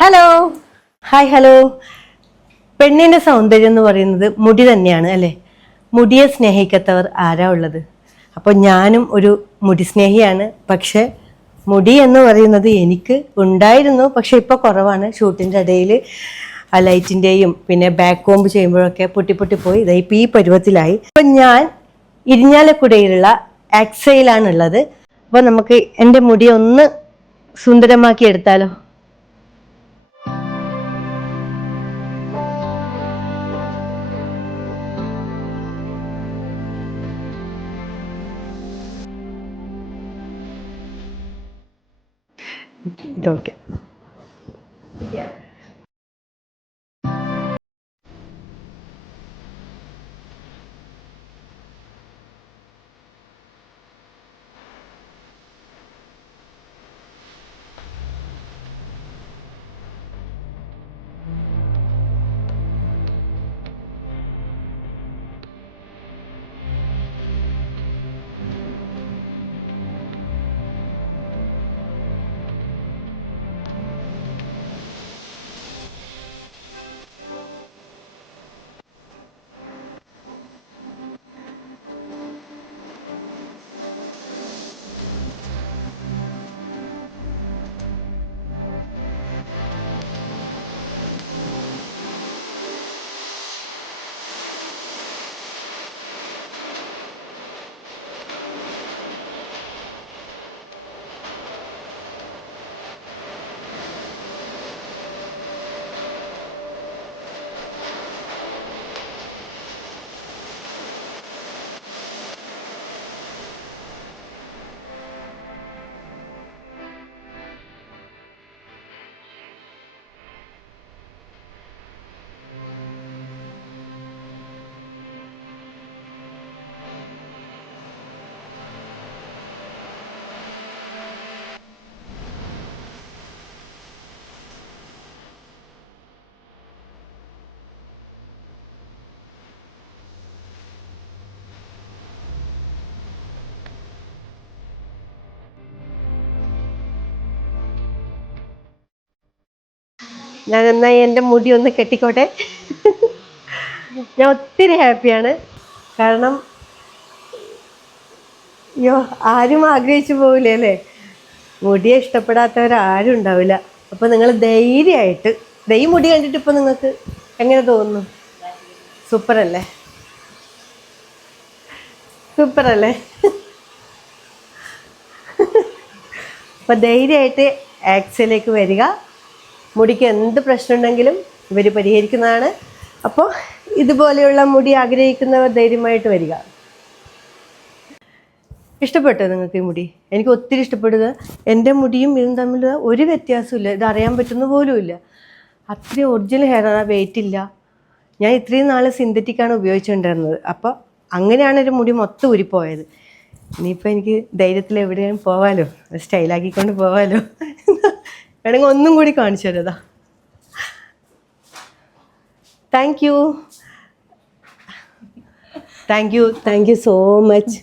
Hello hi hello. പെണ്ണിന്റെ സൗന്ദര്യം എന്ന് പറയുന്നത് മുടി തന്നെയാണ് അല്ലേ? മുടിയെ സ്നേഹിക്കാത്തവർ ആരാ ഉള്ളത്? അപ്പോൾ ഞാനും ഒരു മുടി സ്നേഹിയാണ്. പക്ഷെ മുടി എന്ന് പറയുന്നത് എനിക്ക് ഉണ്ടായിരുന്നു, പക്ഷെ ഇപ്പോൾ കുറവാണ്. ഷൂട്ടിൻ്റെ ഇടയിൽ ആ ലൈറ്റിൻ്റെയും പിന്നെ ബാക്ക് കോംബ് ചെയ്യുമ്പോഴൊക്കെ പൊട്ടി പോയി ഇതായി ഈ പരുവത്തിലായി. അപ്പം ഞാൻ ഇരിഞ്ഞാലക്കുടയിലുള്ള ആക്സയിലാണുള്ളത്. അപ്പോൾ നമുക്ക് എൻ്റെ മുടി ഒന്ന് സുന്ദരമാക്കി എടുത്താലോ? ഓക്കെ. ഞാൻ നന്നായി എൻ്റെ മുടി ഒന്ന് കെട്ടിക്കോട്ടെ. ഞാൻ ഒത്തിരി ഹാപ്പിയാണ്. കാരണം അയ്യോ, ആരും ആഗ്രഹിച്ചു പോവില്ലേ അല്ലേ? മുടിയെ ഇഷ്ടപ്പെടാത്തവരാരും ഉണ്ടാവില്ല. അപ്പോൾ നിങ്ങൾ ധൈര്യമായിട്ട് ഈ മുടി കണ്ടിട്ട് ഇപ്പോൾ നിങ്ങൾക്ക് എങ്ങനെ തോന്നുന്നു? സൂപ്പറല്ലേ? സൂപ്പറല്ലേ? അപ്പോൾ ധൈര്യമായിട്ട് ആക്സിലേക്ക് വരിക. മുടിക്ക് എന്ത് പ്രശ്നം ഉണ്ടെങ്കിലും ഇവർ പരിഹരിക്കുന്നതാണ്. അപ്പോൾ ഇതുപോലെയുള്ള മുടി ആഗ്രഹിക്കുന്നവർ ധൈര്യമായിട്ട് വരിക. ഇഷ്ടപ്പെട്ടോ നിങ്ങൾക്ക് ഈ മുടി? എനിക്ക് ഒത്തിരി ഇഷ്ടപ്പെടുക. എൻ്റെ മുടിയും ഇതും തമ്മിൽ ഒരു വ്യത്യാസമില്ല. ഇത് അറിയാൻ പറ്റുന്ന പോലുമില്ല. അത്രയും ഒറിജിനൽ ഹെയറാണ്, വെയിറ്റ് ഇല്ല. ഞാൻ ഇത്രയും നാൾ സിന്തറ്റിക്കാണ് ഉപയോഗിച്ചുകൊണ്ടിരുന്നത്. അപ്പോൾ അങ്ങനെയാണ് ഒരു മുടി മൊത്തം ഊരിപ്പോയത്. ഇനിയിപ്പോൾ എനിക്ക് ധൈര്യത്തിൽ എവിടെയും പോവാലോ, സ്റ്റൈലാക്കിക്കൊണ്ട് പോവാലോ. വേണമെങ്കിൽ ഒന്നും കൂടി കാണിച്ചു തരാം. Thank you so much.